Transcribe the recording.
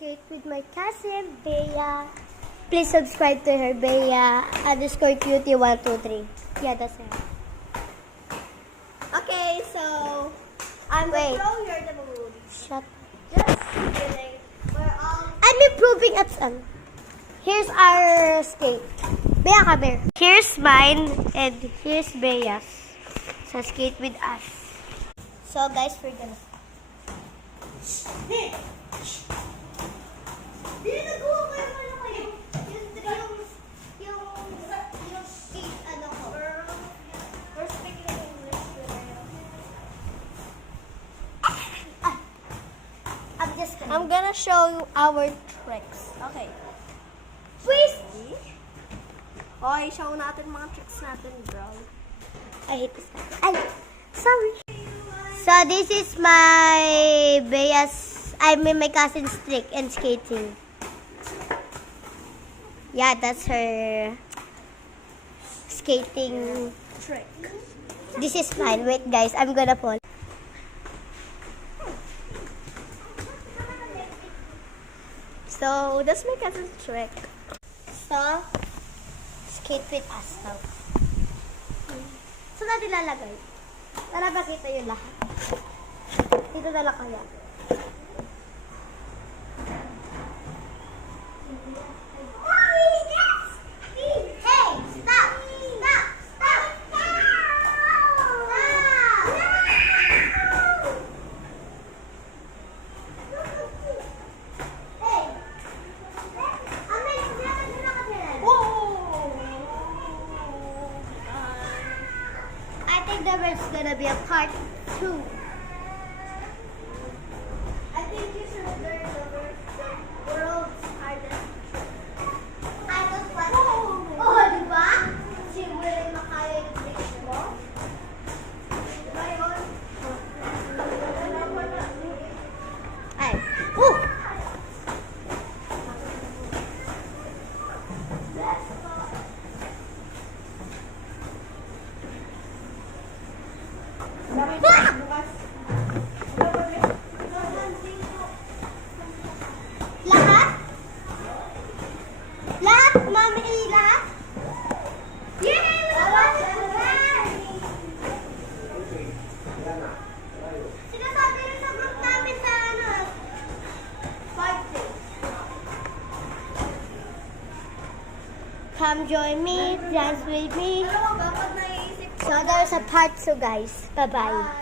skate with my cousin, Bea. Please subscribe to her, Bea _cutie123. Yeah, that's it. Okay, so I'm Wait. the pro, you're the balloon. Shut. Just kidding. We're all I'm improving at some. Here's our skate. Bea, come here. Here's mine and here's Bea's. So skate with us. So guys, we're gonna. Hindi nagawa ko yung ano kayo. Yung skate ano ko. We're speaking in English. I'm gonna show you our tricks. Okay. Please. Okay, show natin mga tricks natin, bro. I hate this guy. Ay, sorry. So this is my Bea's, my cousin's trick and skating. Yeah, that's her skating Trick. This is mine. Wait guys, I'm gonna fall. So, that's my cousin's trick. So, skate with us now. So, natin lalagay. Para makita yung lahat. Dito na lang kaya. Hey! Stop! Stop! Stop! I think there's gonna be a part 2. I think you should learn the world's hardest I was like, oh, diba? Si Will makaya yung tricks mo. Diba yun? Ay. Oh! Lahat? Lahat? Mami, lahat? Yay! Sinasabi rin sa group namin sa ano, 5 days. Come join me, dance with me. Alam mo ba, pag naiisip ko, So there's a part 2 guys. Bye-bye.